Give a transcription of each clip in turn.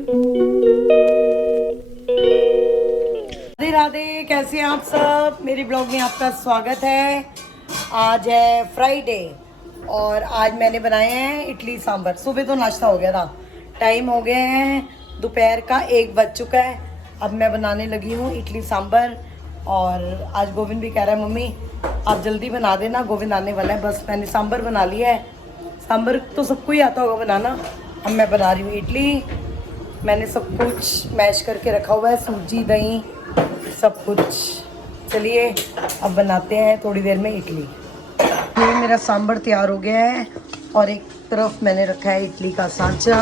राधे राधे, कैसे हैं आप सब। मेरे ब्लॉग में आपका स्वागत है। आज है फ्राइडे और आज मैंने बनाए हैं इडली सांभर। सुबह तो नाश्ता हो गया था, टाइम हो गए हैं दोपहर का 1 बज चुका है। अब मैं बनाने लगी हूँ इडली सांभर और आज गोविंद भी कह रहा है मम्मी आप जल्दी बना देना, गोविंद आने वाला है। बस मैंने सांभर बना लिया है। सांभर तो सबको ही आता होगा बनाना। अब मैं बना रही हूँ इडली। मैंने सब कुछ मैश करके रखा हुआ है, सूजी दही सब कुछ। चलिए अब बनाते हैं थोड़ी देर में इडली। ये मेरा सांभर तैयार हो गया है और एक तरफ मैंने रखा है इडली का सांचा।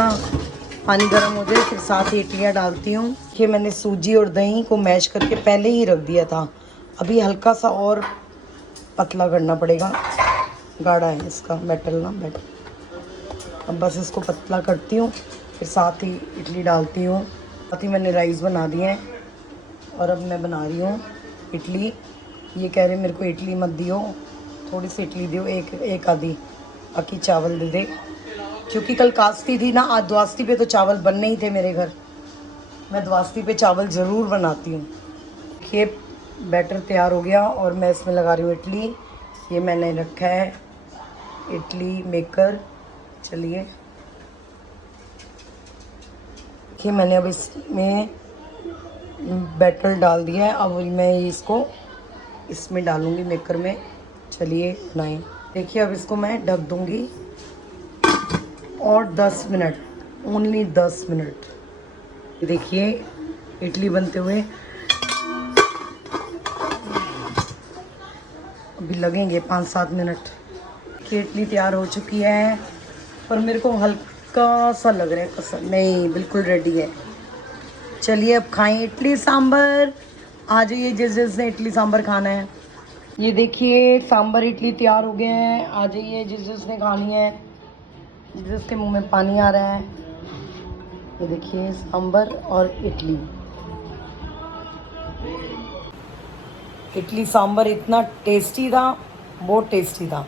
पानी गर्म हो जाए फिर साथ ही इडलियाँ डालती हूँ। ये मैंने सूजी और दही को मैश करके पहले ही रख दिया था। अभी हल्का सा और पतला करना पड़ेगा, गाढ़ा है इसका बैटर ना बैटर। अब बस इसको पतला करती हूँ फिर साथ ही इडली डालती हूँ। साथ ही मैंने राइस बना दिए हैं और अब मैं बना रही हूँ इडली। ये कह रहे मेरे को इडली मत दियो, थोड़ी सी इडली दियो, एक आधी, बाकी चावल दे दे। क्योंकि कल कास्ती थी ना, आज द्वास्ती पे तो चावल बनने ही थे मेरे घर। मैं द्वास्ती पे चावल ज़रूर बनाती हूँ। ये बैटर तैयार हो गया और मैं इसमें लगा रही हूँ इडली। ये मैंने रखा है इडली मेकर। चलिए कि मैंने अब इसमें बैटर डाल दिया है। अब मैं इसको इसमें डालूँगी मेकर में। चलिए बनाएं। देखिए अब इसको मैं ढक दूँगी और 10 मिनट, ओनली 10 मिनट। देखिए इडली बनते हुए अभी लगेंगे 5-7 मिनट। कि इडली तैयार हो चुकी है पर मेरे को हल्का सा लग रहा है कसर, नहीं बिल्कुल रेडी है। चलिए अब खाएं इडली सांभर। आ जाइए जिस जिसने इडली सांभर खाना है। ये देखिए सांभर इडली तैयार हो गए हैं। आ जाइए जिस जिसने खानी है, जिस जिसके मुंह में पानी आ रहा है। ये देखिए सांभर और इडली। इडली सांभर इतना टेस्टी था, बहुत टेस्टी था,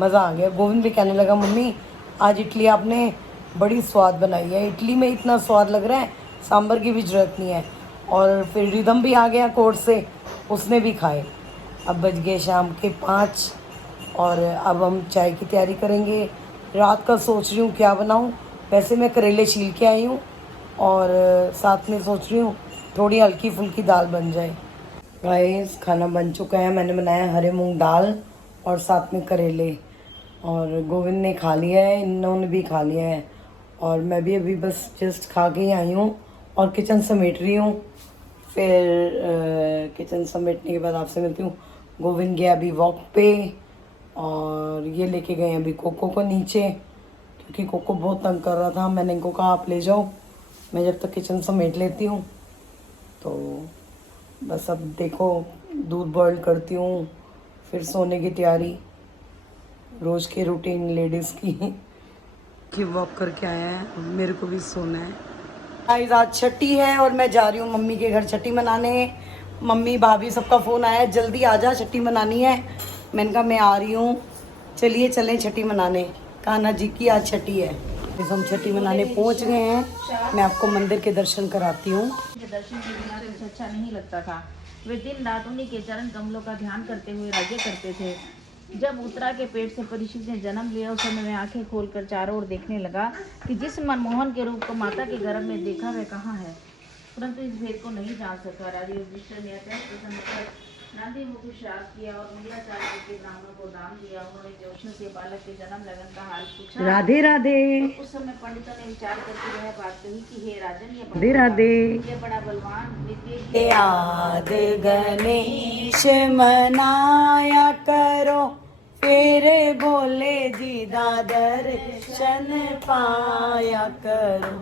मज़ा आ गया। गोविंद भी कहने लगा मम्मी आज इडली आपने बड़ी स्वाद बनाई है। इडली में इतना स्वाद लग रहा है, सांभर की भी ज़रूरत नहीं है। और फिर रिदम भी आ गया कोर्ट से, उसने भी खाए। अब बज गए शाम के 5 और अब हम चाय की तैयारी करेंगे। रात का सोच रही हूँ क्या बनाऊँ। वैसे मैं करेले छील के आई हूँ और साथ में सोच रही हूँ थोड़ी हल्की फुल्की दाल बन जाए। गाइस खाना बन चुका है। मैंने बनाया हरे मूंग दाल और साथ में करेले और गोविंद ने खा लिया है, इन्होंने भी खा लिया है और मैं भी अभी बस जस्ट खा के ही आई हूँ और किचन समेट रही हूँ। फिर किचन समेटने के बाद आपसे मिलती हूँ। गोविंद गया अभी वॉक पे और ये लेके गए अभी कोको को नीचे, क्योंकि कोको बहुत तंग कर रहा था। मैंने इनको कहा आप ले जाओ, मैं जब तक किचन समेट लेती हूँ। तो बस अब देखो दूध बॉईल करती हूँ, फिर सोने की तैयारी, रोज़ की रूटीन लेडीज़ की। कि वॉक करके आया है, मेरे को भी सोना है। आज छठी है और मैं जा रही हूँ मम्मी के घर छठी मनाने। मम्मी भाभी सबका फ़ोन आया है जल्दी आ जा छठी मनानी है। मैंने कहा मैं आ रही हूँ, चलिए चलें छठी मनाने। कान्हा जी की आज छठी है। इस हम छठी मनाने पहुँच गए हैं। मैं आपको मंदिर के दर्शन कराती हूँ। दर्शन के बिना कुछ अच्छा नहीं लगता था। वे दिन रात उन्हीं के चरण कमलों का ध्यान करते हुए राज्य करते थे। जब उत्तरा के पेट से परीक्षित ने जन्म लिया उस समय मैं आंखें खोलकर चारों ओर देखने लगा कि जिस मनमोहन के रूप को माता के गर्भ में देखा वह कहाँ है, परंतु इस भेद को नहीं जान सका। राजा युधिष्ठिर ने अत्यंत प्रसन्न कर नंदी मुख श्राप किया और मंगलाचार्य के ब्राह्मणों को दान दिया। उन्होंने जोशन से बालक के जन्म लगन का हाल पूछा। राधे राधे। तो उस समय पंडितों ने विचार करके वह बात कही कि हे राजन राधे राधे। ये बड़ा बलवान विद्य याद गणेश मनाया करो, फिर बोले जी दर्शन पाया करो।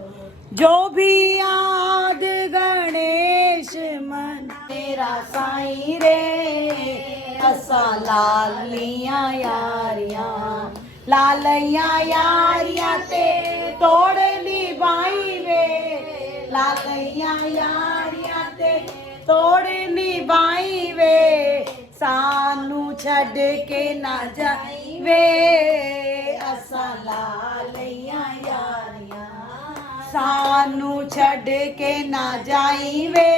जो भी याद गणेश मन तेरा साईं रे, असा लालिया यारियां लालिया यारियां ते तोड़ ली बाई वे, लालिया यारियां ते तोड़ ली बाई वे, सानू छड़ के ना जाई वे, असा लालिया यारियां सानू छड़ के ना जाई वे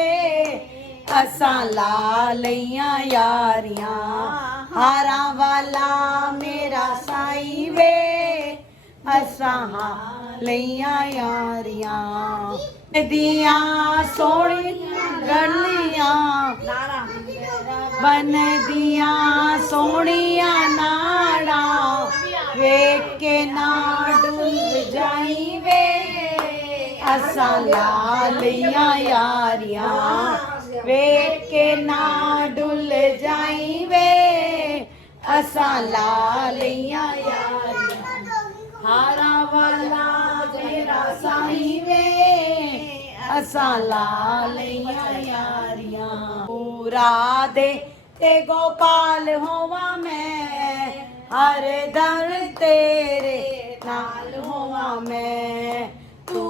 असां ला लईयां यारियां हारां वाला मेरा साई वे असां लईयां यारियां दियां सोहणियां गलियां बन दियां सोहणियां नाड़ा वेख के ना डुल जाई वे असां ला लईयां यारियां वेख के ना डुल जाई वे असां ला लईयां यारियां हारा वाला तेरा साई वे असां ला लईयां यारियां पूरा दे ते गोपाल होवा मैं हर दर तेरे नाल होवा मैं तू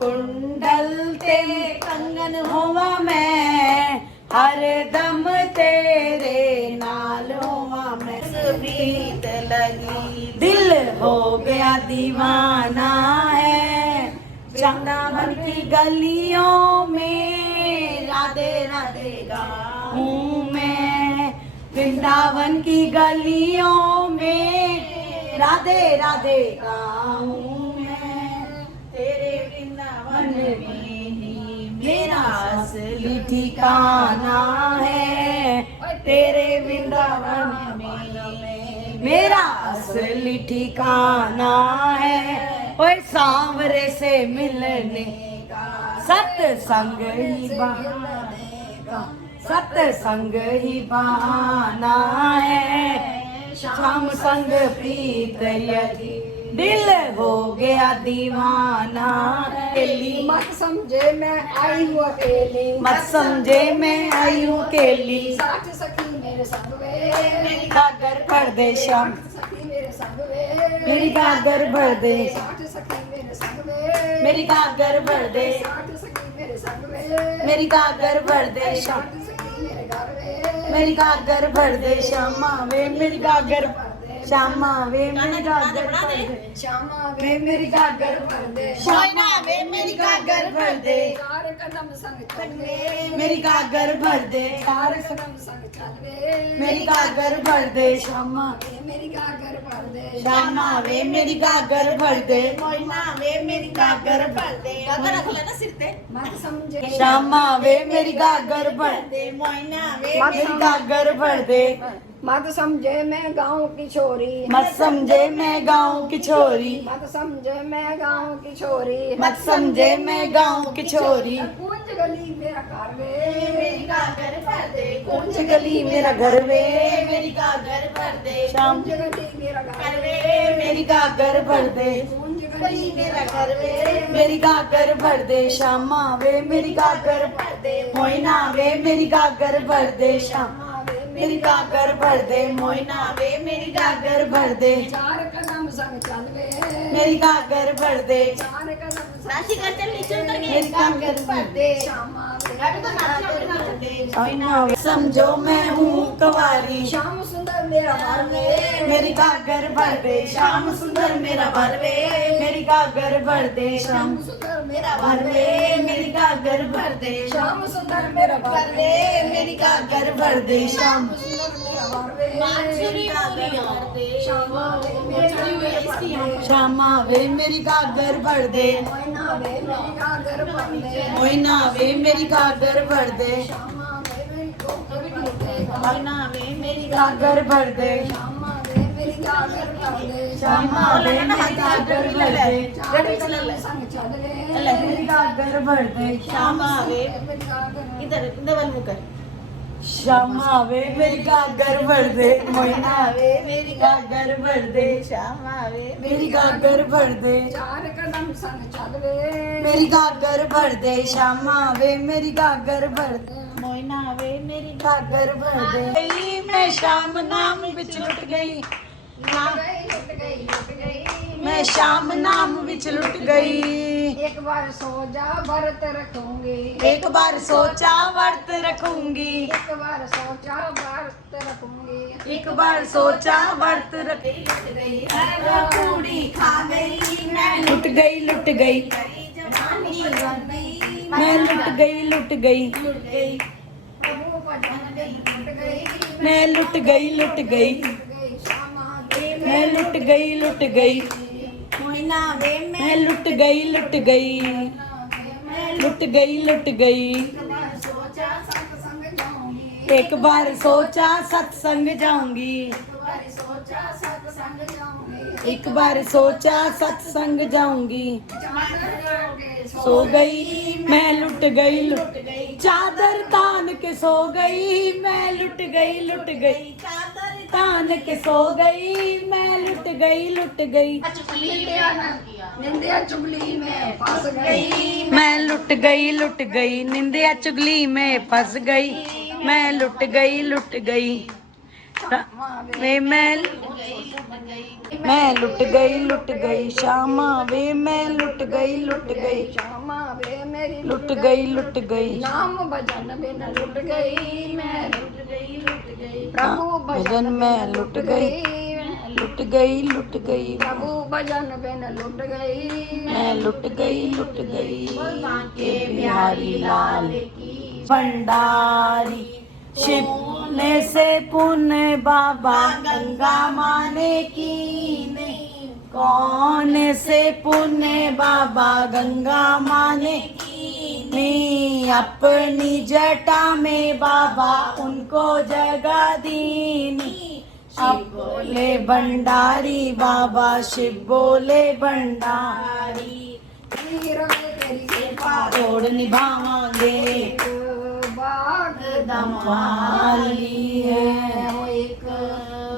कुंडल ते कंगन होवा मैं हर दम तेरे नाल होवा मैं प्रीत लगी दिल हो गया दीवाना है वृंदावन की गलियों में राधे राधे गाऊं मैं वृंदावन की गलियों में राधे राधे गाऊं मैं तेरे वृंदावन में ही मेरा असली ठिकाना है तेरे वृंदावन में मेरा असली ठिकाना है ओए सांवरे से मिलने का सत्संग ही बहाना सत्संग ही बहाना है शाम संग प्रीत यदि दिल हो गया दीवाना अकेली मत समझे मैं आई हूँ अकेली मत समझे मैं आई हूँ अकेली साथ सखी मेरे संग वे मेरी गागर भर दे श्याम सखी मेरे संग वे मेरी गागर भर दे साथ सखी मेरे संग वे मेरी गागर भर दे साथ सखी मेरे संग वे मेरी गागर भर दे श्याम साथ सखी मेरे घर वे मेरी गागर भर दे श्यामा वे मेरी गागर श्यामा वे मेरी गागर भर दे श्यामा वे मेरी गागर भर दे श्यामा वे मेरी गागर भर दे चार कदम संग चल वे मेरी गागर भर दे चार कदम संग चल वे मेरी गागर भर दे श्यामा मेरी गागर भर दे श्यामा वे मेरी गागर भर दे मोइना वे मेरी गागर भर दे गागर रख लेना सिर पे मत समझे श्यामा वे मेरी गागर भर दे मोइना वे मेरी गागर भर दे मत समझे मैं गाँव की छोरी मत समझे मैं गाँव की छोरी मत समझे मैं गाँव की छोरी मत समझे मैं गाँव की छोरी कुंज गली मेरा घर वे मेरी गागर भर दे कुंज गली मेरा घर वे मेरी गागर भर दे श्याम कुंज गली मेरा घर वे मेरी गागर भर दे कुंज गली मेरा घर वे मेरी गागर भर दे श्यामा वे मेरी गागर भर दे मोइना वे मेरी गागर भर दे श्यामा मेरी गागर भर दे मोइना वे मेरी गागर भर दे चार कदम संग चल वे मेरी गागर भर दे चार कदम राशि कर चल नीचे उतर के मेरी गागर भर दे श्यामा समझो मैं हूँ कुंवारी श्याम सुंदर मेरा घर वे मेरी गागर भर दे श्याम सुंदर मेरा भर वे मेरी गागर भर दे श्याम सुंदर मेरा भर वे मेरी गागर भर दे श्याम सुंदर मेरा घर वे मेरी गागर भर दे श्याम सुंदर मेरा घर वे श्यामा श्यामा वे मेरी गागर भर दे मोइना वे मेरी गागर भर दे मोइना वे मेरी गागर भर दे श्यामा वे मेरी गागर भर दे मोइना वे मेरी गागर भर दे श्यामा वे मेरी गागर भर दे श्यामा वे मेरी गागर भर दे चार कदम संग चल वे मेरी गागर भर दे श्यामा वे मेरी गागर इधर डबल मुकर श्यामा वे मेरी गागर भर दे मोइना वे मेरी गागर भर दे श्यामा वे मेरी गागर भर दे चार कदम संग चल वे मेरी गागर भर दे श्यामा वे मेरी गागर भर दे मोइना वे मेरी गागर भर दे गई मैं शाम नाम विच लुट गई लुट गई मैं शाम नाम विच लुट गई एक बार सो जा व्रत रखूंगी एक बार सोचा व्रत रखूंगी एक बार सोचा व्रत रखूंगी एक बार सोचा व्रत रख कुड़ी खा गई गई लुट गई मैं लुट गई लुट गई प्रभु भजन बिन लुट गई मैं लुट गई लुट गई श्यामा मैं लुट गई लुट गई मैं लुट गई लुट गई लुट गई लुट गई सोचा सत्संग जाऊंगी एक बार सोचा सत्संग जाऊंगी सोचा सत्संग जाऊंगी एक बार सोचा सत्संग जाऊंगी सो गई मैं लुट गई चादर तान के सो गई मैं लुट गई तान के सो गई मैं लुट गई निंदिया चुगली में फंस गई मैं लुट गई निंदिया चुगली में फंस गई मैं लुट गई मैं लुट गई श्यामा वे मैं लुट गई श्यामा वे मेरी लुट गई नाम भजन बिन लुट गई मैं प्रभु भजन में लुट गई प्रभु भजन बिन लुट गई मैं लुट गई के बिहारी लाल भंडारी शिव ने से पुण्य बाबा गंगा माने की कौन से पुण्य बाबा गंगा माने की अपनी जटा में बाबा उनको जगह दीनी अब बोले भंडारी बाबा शिव बोले भंडारी तेरी कृपा तोड़ निभावांगे बाग दमाली है एक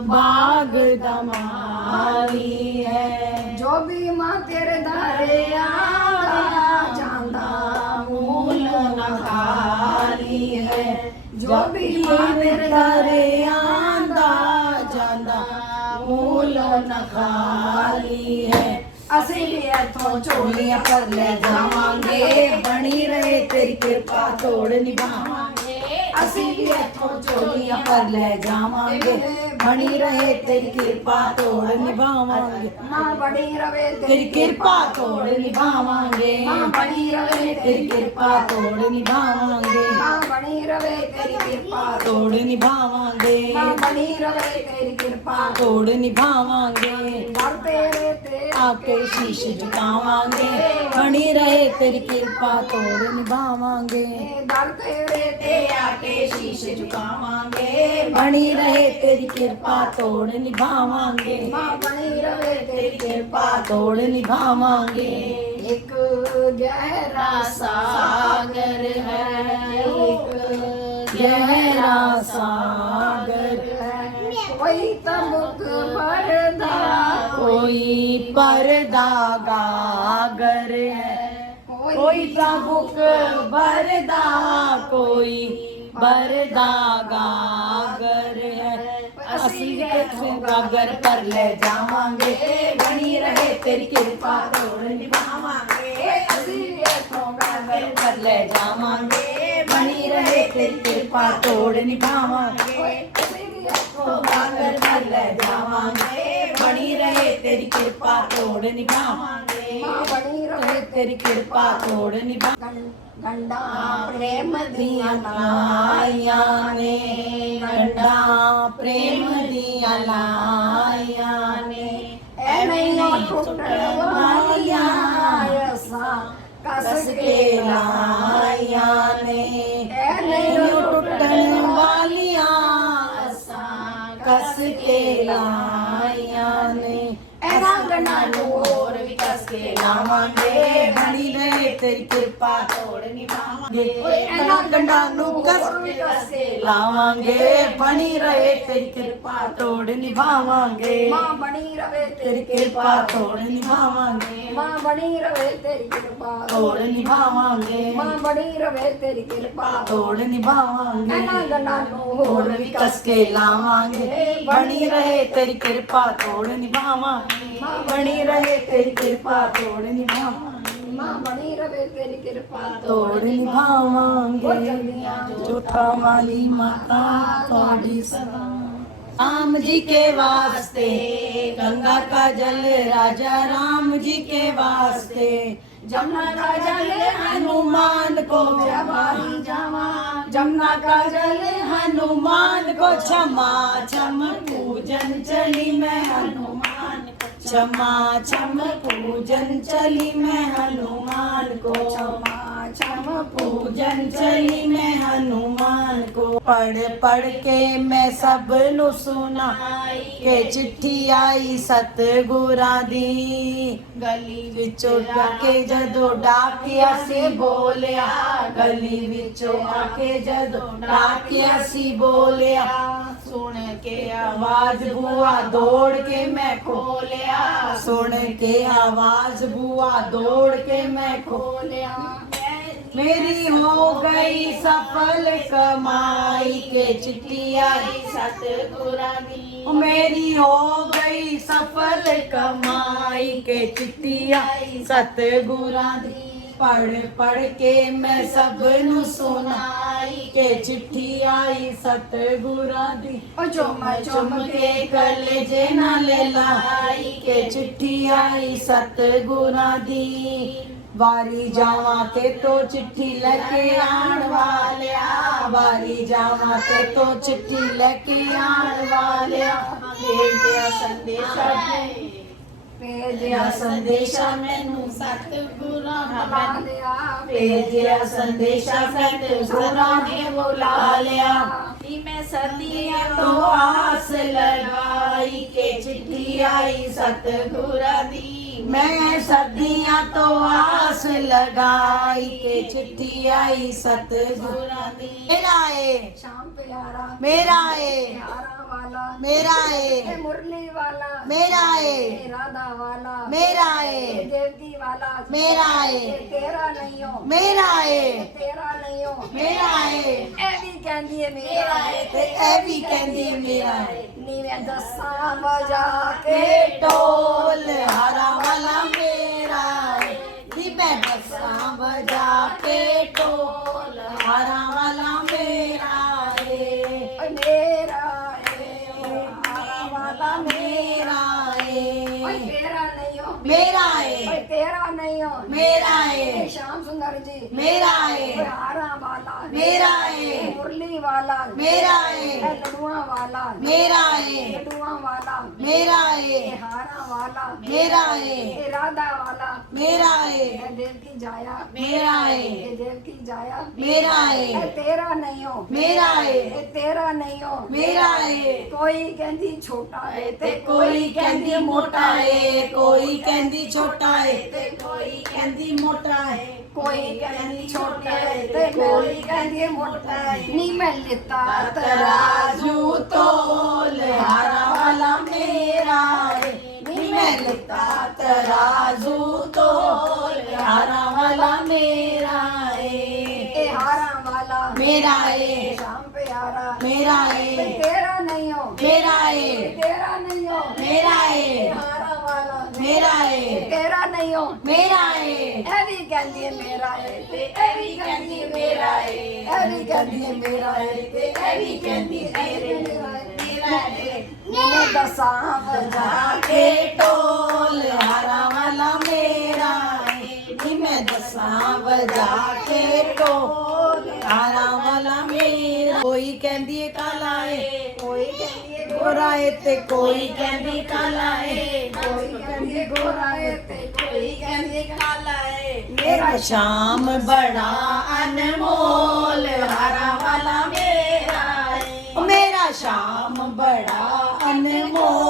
बाग दमाली है जो भी माँ तेरे दारे जांदा मूल न खाली है जो भी माँ तेरे दरे आंदा जांदा मूल न खाली है ਅਸੀਂ ਵੀ ਇੱਥੋਂ ਝੋਲੀਆਂ ਭਰ ਲੈ ਜਾਵਾਂਗੇ ਬਣੀ ਰਹੇ ਤੇਰੀ ਕਿਰਪਾ ਤੋੜ ਨਿਭਾਵਾਂਗੇ ਅਸੀਂ ਵੀ ਇੱਥੋਂ ਝੋਲੀਆਂ ਭਰ ਲੈ ਜਾਵਾਂਗੇ ਬਣੀ ਰਹੇ ਤੇਰੀ ਕਿਰਪਾ ਤੋੜ ਨਿਭਾਵਾਂਗੇ ਮਾਂ ਬਣੀ ਰਵੇ ਤੇਰੀ ਕਿਰਪਾ ਤੋੜ ਨਿਭਾਵਾਂਗੇ ਮਾਂ ਬਣੀ ਰਵੇ ਤੇਰੀ ਕਿਰਪਾ ਤੋੜ ਨਿਭਾਵਾਂਗੇ ਮਾਂ ਬਣੀ ਰਵੇ ਤੇਰੀ ਕਿਰਪਾ ਤੋੜ ਨਿਭਾਵਾਂਗੇ ਮਾਂ ਬਣੀ ਰਵੇ ਤੇਰੀ ਕਿਰਪਾ ਤੋੜ ਨਿਭਾਵਾਂਗੇ ਦਰ ਤੇਰੇ ਤੇ ਆਕੇ शीश झुकावांगे बनी रहे तेरी कृपा तोड़ निभावांगे ਦਰ ਤੇਰੇ ਤੇ आके शीश झुकावांगे बनी रहे तेरी कृपा तोड़ निभावांगे ਮਾਂ ਬਣੀ ਰਵੇ ਤੇਰੀ कृपा तोड़ निभावांगे ਇੱਕ ਗਹਿਰਾ सागर है एक गहरा सागर ਕੋਈ ਤਬਕ ਪਰਦਾ कोई पर्दा गागर है कोई तबुक बरदा कोई बरदा गागर है असली गागर पर ले जावांगे बनी रहे तेरी कृपा तोड़ निभावांगे असली गागर पर ले जावांगे बनी रहे तेरी कृपा तोड़ निभावांगे गागर पर ले जावांगे बनी रहे तेरी कृपा तोड़ निभावांगे ਮਾਂ ਬਣੀ ਰਵੇ तेरी कृपा तोड़ निभा ਗੰਡਾ ਪ੍ਰੇਮ ਦੀਆਂ लाया ने गंडा प्रेम दिया लाया ने ਐ ਨਹੀਂ ਟੁੱਟਣ ਵਾਲੀਆਂ ਅਸਾਂ कस के लाया ने ਐ ਨਹੀਂ टूटन वालिया कस के लाया ने गंडा और भी कस के लावांगे बनी रहे तेरी कृपा तोड़ निभावांगे गंडा कस के लावांगे बनी रहे तेरी कृपा तोड़ निभावांगे ਮਾਂ ਬਣੀ ਰਵੇ तेरी कृपा तोड़ निभावांगे ਮਾਂ ਬਣੀ ਰਵੇ ਤੇਰੀ ਕਿਰਪਾ तोड़ निभावांगे ਮਾਂ ਬਣੀ ਰਵੇ ਤੇਰੀ ਕਿਰਪਾ तोड़ निभावांगे ਇਹਨਾਂ ਗੱਲਾਂ ਨੂੰ और भी कस के लावांगे बनी रहे तेरी कृपा तोड़ निभावांगे बनी रहे तेरी कृपा तोड़ निभावांगे ਮਾਂ ਬਣੀ ਰਵੇ ਤੇਰੀ ਕਿਰਪਾ तोड़ निभावांगे चौथा वाली माता थोड़ी सदा राम जी के वास्ते गंगा का जल राजा राम जी के वास्ते जमुना का जल हनुमान को जवाही जवा जमुना का जल हनुमान को क्षमा क्षम पूजन चली मैं हनुमान को क्षमा क्षम पूजन चली मैं हनुमान को क्षमा क्षम पूजन चली मैं हनुमान को पढ़ पढ़ के मैं सब नु सुनाई के चिट्ठी आई सतगुरां दी गली विचों आके जदों डाकिया सी बोलिया गली विचों आके जदों डाकिया सी बोलिया सुन के आवाज बुआ दौड़ के मैं खोलिया सुन के आवाज बुआ दौड़ के मैं खोलिया मेरी हो गई सफल कमाई के चिट्ठी आई सतगुरां दी मेरी हो गई सफल कमाई के चिट्ठी आई सतगुरां दी पढ़ पढ़ के मैं सब नु सुनाई के चिट्ठी आई सतगुरां दी ओ चुम चुम के कलेजे नाल लाई के चिट्ठी आई सतगुरां दी वारी जावा ते तो चिट्ठी लेके आण वालिया वारी जावा ते तो चिट्ठी लेके आण वालिया भेजिया संदेशा भेजिया संदेशा मैनू सतगुरां वालिया भेजिया संदेशा सतगुरां ने बुला लिया मैं सदियां तो आस लगाई के चिट्ठी आई सतगुरां दी मैं सदियां तो आस लगाई के चिट्ठी आई सतगुरां दी मेरा है शाम प्यारा मेरा है प्यारा वाला मेरा ए है मुरली वाला मेरा है ए राधा वाला मेरा ए है देवकी वाला मेरा है ए तेरा नहीं हो मेरा है तेरा नहीं हो मेरा है ए भी कहंदी है मेरा है ते ए भी कहंदी है मेरा है नी मैं दसा बजा के ढोल हरा वाला मेरा है नी मैं दसा बजा के ढोल हरा वाला मेरा है मेरा है हरा वाला मेरा है तेरा नहीं हो मेरा है तेरा नहीं हो मेरा है श्याम सुंदर जी मेरा है हारा वाला मेरा है मुरली वाला मेरा है लडुआ वाला मेरा है लडुआ वाला मेरा है हारा वाला मेरा है राधा वाला मेरा है देव की जाया मेरा है देव की जाया मेरा है तेरा नहीं हो मेरा है तेरा नहीं हो मेरा है कोई कहती छोटा है ते कोई कहंदी मोटा है कोई कहंदी छोटा है ते कोई कहंदी मोटा है कोई कहती छोटा है ते कोई कहती मोटा है नी मैं लेता तराजू तोल हरा वाला मेरा है नी मैं लेता तराजू तोल हरा वाला मेरा है हारा वाला मेरा है शाम प्यारा मेरा है तेरा नहीं हो मेरा है तेरा नहीं हो मेरा है हारा वाला मेरा है तेरा नहीं हो मेरा है ਇਹ ਵੀ ਕਹਿੰਦੀ ਹੈ ਮੇਰਾ ਹੈ ਤੇ ਇਹ ਵੀ ਕਹਿੰਦੀ ਹੈ ਮੇਰਾ ਹੈ ਇਹ ਵੀ ਕਹਿੰਦੀ ਹੈ ਮੇਰਾ ਹੈ ਤੇ ਇਹ ਵੀ ਕਹਿੰਦੀ ਹੈ ਮੇਰਾ ਹੈ ਮੈਂ ਦਸਾਂ ਵਜਾ के टोल हरा वाला मेरा है नी मैं दसा बजा के टोल हरा वाला मेरा कोई कहंदी है काला है ਕੋਈ ਕਹਿੰਦੀ ਹੈ गोरा है ते कोई कहंदी काला है ਕੋਈ ਕਹਿੰਦੀ ਹੈ ਗੋਰਾ ਹੈ ਤੇ ਕੋਈ ਕਹਿੰਦੀ ਹੈ ਕਾਲਾ ਹੈ मेरा शाम बड़ा अनमोल हरा वाला मेरा है मेरा शाम बड़ा अनमोल